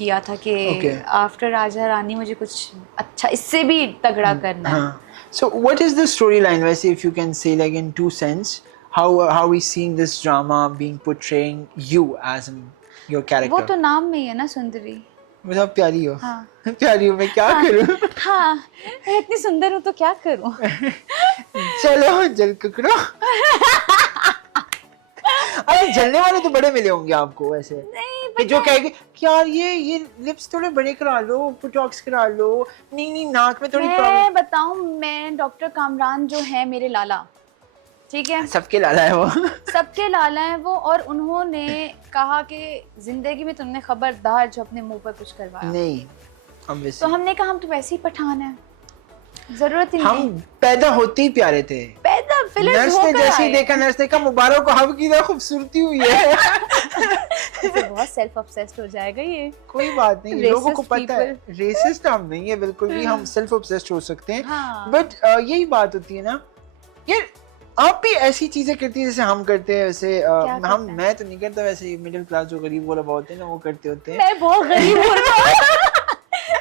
किया था कि आफ्टर राजा रानी मुझे कुछ अच्छा इससे भी तगड़ा करना है. So what is the storyline, वैसे if you can say like in two cents, how we seeing this drama being portraying you as your character? वो तो नाम में ही है ना सुंदरी. मतलब प्यारी हो. हाँ. प्यारी हो, मैं क्या करूँ? हाँ, मैं इतनी सुंदर हूँ तो क्या करूँ? चलो जल कुकड़ो. अरे जलने वाले तो बड़े मिले होंगे आपको वैसे. कि जो कहेंगे कि यार ये लिप्स थोड़े बड़े करा लो, बोटॉक्स करा लो, नहीं नाक में थोड़ी प्रॉब्लम. मैं बताऊं, मैं डॉक्टर कामरान जो है मेरे लाला, ठीक है, सबके लाला है वो. सबके लाला है वो. और उन्होंने कहा कि जिंदगी में तुमने खबरदार जो अपने मुंह पर कुछ करवाया नहीं, तो हमने कहा हम तो वैसे ही पठान है, जरूरत ही नहीं. हम पैदा होते ही प्यारे थे. पैदा नर्स ने जैसे ही देखा, नर्स ने कहा मुबारक को हब की तरह खूबसूरती हुई है. तो बहुत सेल्फ ऑब्सेस्ड हो जाएगा ये. कोई बात नहीं, लोगों को पता है रेसिस्ट हम नहीं है बिल्कुल भी, हम सेल्फ ऑब्सेस्ड हो सकते हैं. बट यही बात होती है ना यार, आप भी ऐसी चीजें करती है जैसे हम करते हैं वैसे. मैं तो नहीं करता, वैसे मिडिल क्लास जो गरीब वाला बहुत है ना वो करते होते हैं. मैं बहुत गरीब हूँ.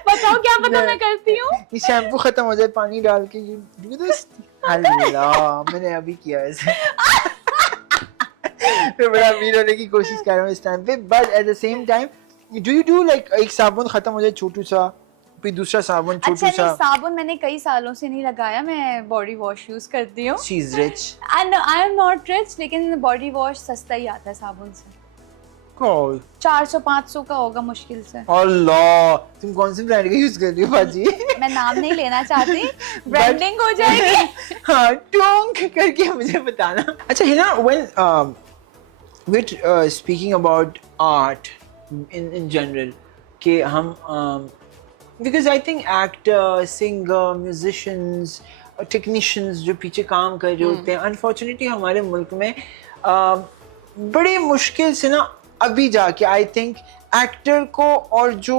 बताओ क्या पता मैं करती हूँ. ये शैम्पू खत्म हो जाए पानी डाल के यू डू दिस. अल्लाह, मैंने अभी किया वैसे. मैं बड़ा अमीर होने की कोशिश कर रहा हूँ इस टाइम पे. But at the same time do you do like एक साबुन खत्म हो जाए छोटू सा, फिर दूसरा साबुन छोटू सा. अच्छा, साबुन मैंने कई सालों से नहीं लगाया, मैं बॉडी वॉश यूज करती हूँ. She is rich and I am not rich, लेकिन बॉडी वॉश सस्ता ही आता है साबुन से. 400-500 का होगा मुश्किल से. अल्लाह, तुम कौन सी ब्रांड का यूज कर रही हो बाजी? मैं नाम नहीं लेना चाहती, ब्रांडिंग हो जाएगी. हाँ, टोंक करके मुझे बताना. अच्छा Hina, when we're speaking about art in general, कि हम because I think actor, singer, musicians, technicians जो पीछे काम कर रहे होते हैं, unfortunately हमारे मुल्क में बड़ी मुश्किल से ना अभी जाके आई थिंक एक्टर को और जो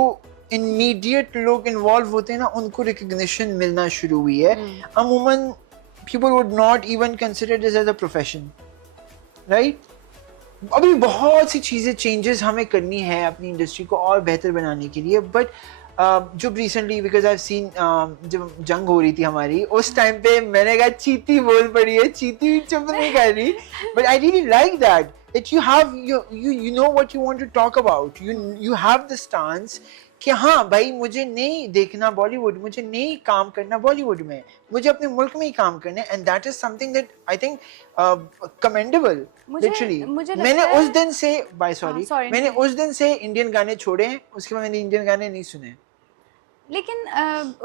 इमीडिएट लोग इन्वॉल्व होते हैं ना उनको रिकग्निशन मिलना शुरू हुई है. अमूमन people would not even consider this as a profession, right? अभी बहुत सी चीज़ें चेंजेस हमें करनी है अपनी इंडस्ट्री को और बेहतर बनाने के लिए. बट जब रिसेंटली बिकॉज आई सीन जब जंग हो रही थी हमारी उस टाइम पे मैंने कहा चीती बोल पड़ी है, चीती चुप नहीं कर रही. But I really like that that you have you know what you want to talk about, you have the stance कि हाँ भाई मुझे नहीं देखना बॉलीवुड, मुझे नहीं काम करना बॉलीवुड में, मुझे अपने मुल्क में ही काम करना है. And that is something that I think commendable. Literally मैंने उस दिन से मैंने उस दिन से इंडियन गाने छोड़े हैं, उसके बाद मैंने इंडियन गाने नहीं सुने. लेकिन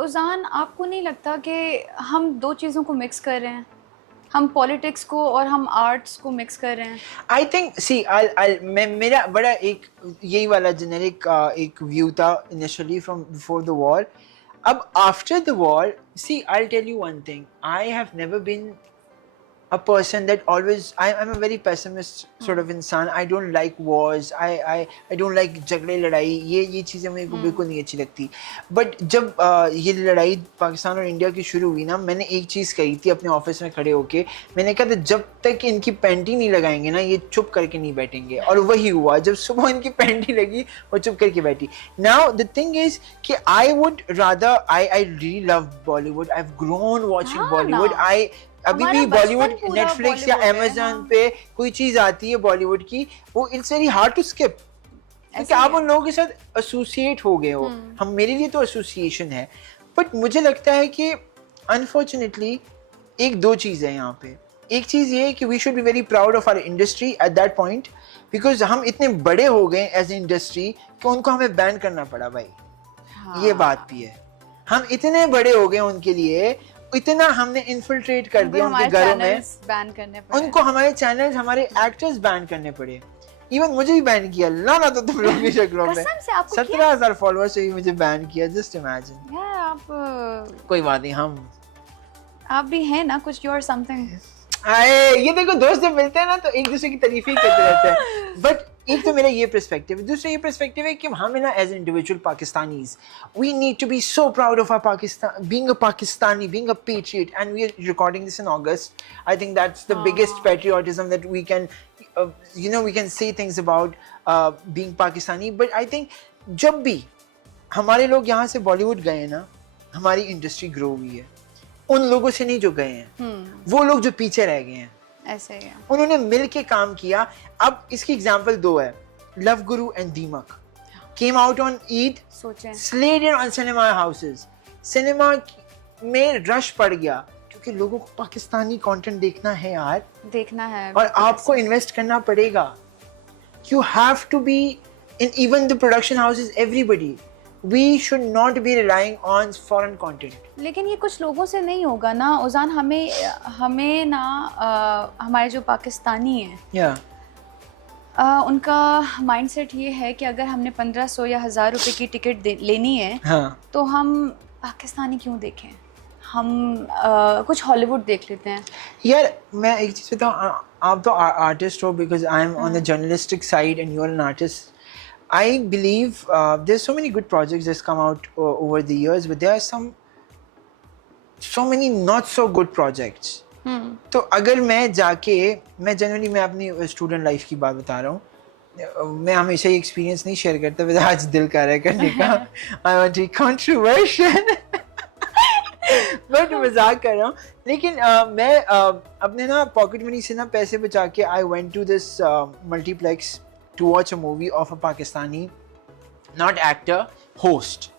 उजान, आपको नहीं लगता कि हम दो चीज़ों को मिक्स कर रहे हैं? हम पॉलिटिक्स को और हम आर्ट्स को मिक्स कर रहे हैं. आई थिंक सी मेरा बड़ा एक यही वाला जेनेरिक एक व्यू था initially from before the war. अब after the war, see I tell you one thing, I have never been a person that always I'm a very pessimist sort of इंसान. I don't like wars, I don't like झगड़े लड़ाई, ये चीज़ें मेरे को बिल्कुल नहीं अच्छी लगती. बट जब ये लड़ाई पाकिस्तान और इंडिया की शुरू हुई ना, मैंने एक चीज़ कही थी अपने ऑफिस में खड़े होके, मैंने कहा था जब तक इनकी पैंटी नहीं लगाएंगे ना ये चुप करके नहीं बैठेंगे. और वही हुआ, जब सुबह इनकी पैंटी लगी वो चुप करके बैठी. नाउ द थिंग इज कि I would rather I really love Bollywood. I have grown watching Bollywood. I अभी भी बॉलीवुड नेटफ्लिक्स या अमेज़न पे कोई चीज आती है बॉलीवुड की, वो it's very hard to skip क्योंकि आप उन लोगों के साथ एसोसिएट हो गए हो. हम मेरे लिए तो एसोसिएशन है. बट मुझे लगता है कि अनफॉर्चुनेटली एक दो चीज़ है यहाँ पे. एक चीज़ ये है कि we should be very proud of our industry at that point, because हम इतने बड़े हो गए एज ए इंडस्ट्री कि उनको हमें बैन करना पड़ा भाई. ये बात भी है, हम इतने बड़े हो गए उनके लिए, इतना हमने इन्फिल्ट्रेट कर दिया उनके घरों में, बैन करने पड़े उनको हमारे चैनल्स, हमारे एक्टर्स बैन करने पड़े. इवन मुझे भी बैन किया. लाना तो तुम लोग की शक्लों में 17,000 फॉलोअर्स से भी मुझे बैन किया. Just imagine. आप कोई बात नहीं, आप भी हैं ना कुछ, यू आर समथिंग. ये देखो दोस्त जब मिलते हैं ना तो एक दूसरे की तारीफ ही करते रहते हैं. बट एक तो मेरा ये पर्सपेक्टिव है, दूसरा ये पर्सपेक्टिव है कि हमें ना as individual Pakistanis we need to be so proud of our Pakistan, being a Pakistani, being a patriot. And we are recording this in August. I think that's the biggest patriotism that we can we can say things about being Pakistani. But I think जब भी हमारे लोग यहाँ से बॉलीवुड गए ना, हमारी industry grow हुई है। उन लोगों से नहीं जो गए हैं, वो लोग जो पीछे रह गए हैं, ऐसे ही है। उन्होंने मिल के काम किया। अब इसकी एग्जांपल दो है, लव गुरु एंड दीमक केम आउट ऑन ईद, सोचें स्लेड ऑन सिनेमा हाउसेस। सिनेमा में रश पड़ गया क्योंकि लोगों को पाकिस्तानी कंटेंट देखना है यार, देखना है, और आपको इन्वेस्ट करना पड़ेगा। You have to be in even the production houses, everybody. We should not be relying on foreign content. लेकिन ये कुछ लोगों से नहीं होगा ना उजान। हमें ना हमारे जो पाकिस्तानी हैं, Yeah. उनका माइंडसेट ये है कि अगर हमने 1500 या 1000 रुपए की टिकट लेनी है, हाँ. तो हम पाकिस्तानी क्यों देखें, हम कुछ हॉलीवुड देख लेते हैं। यार मैं एक चीज बताऊँ, आप तो आर्टिस्ट हो, because I'm on the journalistic side and you're an artist. I believe there's so many good projects that's come out over the years, but there are so many not so good projects. तो अगर मैं generally मैं अपनी student life की बात बता रहा हूँ, मैं हमेशा ये एक्सपीरियंस नहीं शेयर करता, वैसे आज दिल कर रहा है करने का। I want to controversial, but मजाक कर रहा हूँ। लेकिन मैं अपने ना पॉकेट मनी से ना पैसे बचा के I went to this multiplex to watch a movie of a Pakistani, not actor, host.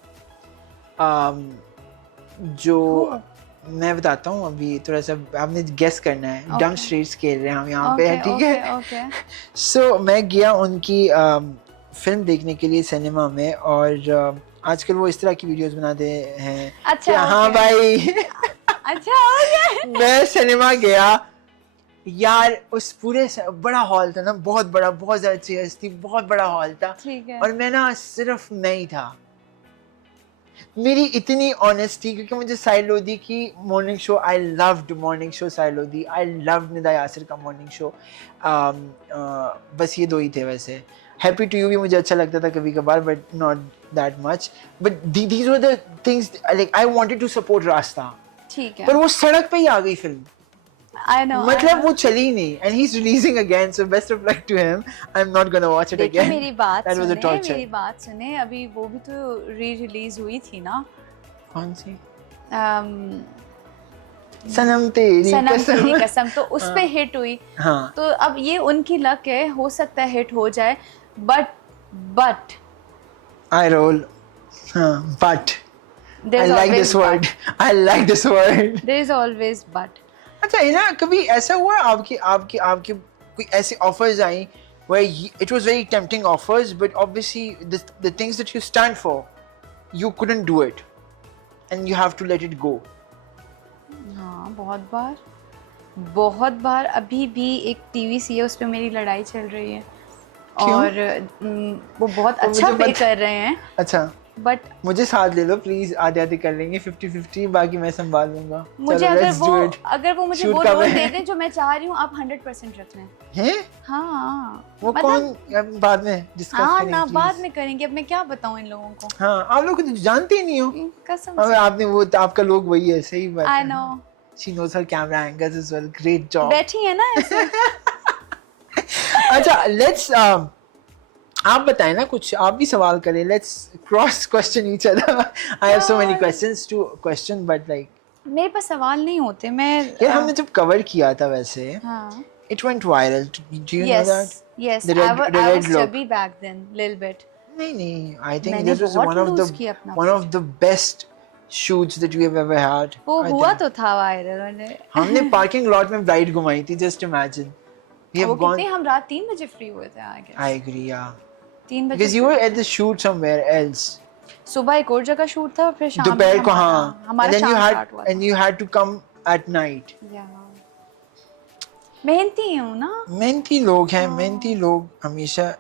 जो मैं बताता हूँ अभी, थोड़ा सा आपने गेस करना है। डम स्ट्रीट्स खेल रहे हैं हम यहाँ पे, ठीक है। सो मैं गया उनकी फिल्म देखने के लिए सिनेमा में, और आजकल वो इस तरह की वीडियोस बनाते हैं। अच्छा, हाँ भाई। अच्छा हो गया। मैं सिनेमा गया यार, उस पूरे बड़ा हॉल था ना, बहुत बड़ा, बहुत ज्यादा चेयर्स थी, बहुत बड़ा हॉल था, ठीक है। और मैं ना सिर्फ मैं ही था। मेरी इतनी ऑनेस्टी, क्योंकि मुझे साहिल लोधी की morning show, I loved morning show Sahil Lodhi, I loved Nida Yasir का मॉर्निंग शो। बस ये दो ही थे। वैसे हैप्पी टू यू भी मुझे अच्छा लगता था कभी कभार, but not that much. But these were the things, like I wanted to support रास्ता, ठीक है। पर वो सड़क पे ही आ गई फिल्म। I know, मतलब वो चली नहीं, and he's releasing again, so best of luck to him. I'm not gonna watch it again. मेरी बात That was a torture. मेरी बात सुने, अभी वो भी तो री-रिलीज हुई थी ना। कौन सी? सनम तेरी कसम, तो उस पे हिट हुई। हाँ। तो अब ये उनकी लक है, हो सकता है हिट हो जाए, बट I roll. हाँ, but I like this word. I like this word. There is always but. अच्छा, है ना, कभी ऐसा हुआ आपके कोई ऐसे offers I where it was very tempting offers, but obviously the things that you stand for, you couldn't do it, and you have to let it go. हाँ, बहुत बार अभी भी एक टीवी है, उस पे मेरी लड़ाई चल रही है। क्यों? और वो बहुत अच्छा पे कर रहे हैं। अच्छा, बट मुझे साथ ले लो प्लीज, आधे कर लेंगे 50-50, बाकी मैं संभाल लूंगा। मुझे अगर वो मुझे वो रोल दे दें जो मैं चाह रही हूँ, आप 100% रख लें। हैं? हाँ। वो कौन, बाद में डिस्कस करेंगे। हाँ ना, बाद में करेंगे। अब मैं क्या बताऊँ इन लोगों को। हाँ, आप लोग तो जानते ही नहीं हो कसम से। आपने वो आपका लोग वही है, सही बात है। I know. She knows her camera angles as well. Great job. बैठी है ना ऐसे। अच्छा, let's आप बताएं ना कुछ, आप भी सवाल करें। Let's cross question each other. I have so many questions to question, but like मेरे पास सवाल नहीं होते। मैं यार हमने जब कवर किया था वैसे, हाँ, it went viral. Do you know that? Yes, The red I was look. chubby back then, little bit. नहीं, I think this was one of the best shoots that we have ever had. वो हुआ तो था viral. हमने parking lot में bride घुमाई थी, just imagine. We have gone. हम रात 3 बजे फ्री हुए थे, I guess. I agree, yeah. 3 बजे। Because you were at the shoot somewhere else. सुबह एक और जगह शूट था, और फिर शाम दोपहर को। हाँ, हमारा शाम स्टार्ट हुआ। and you had to come at night. मेहनती हूँ ना। मेहनती लोग हैं, मेहनती लोग हमेशा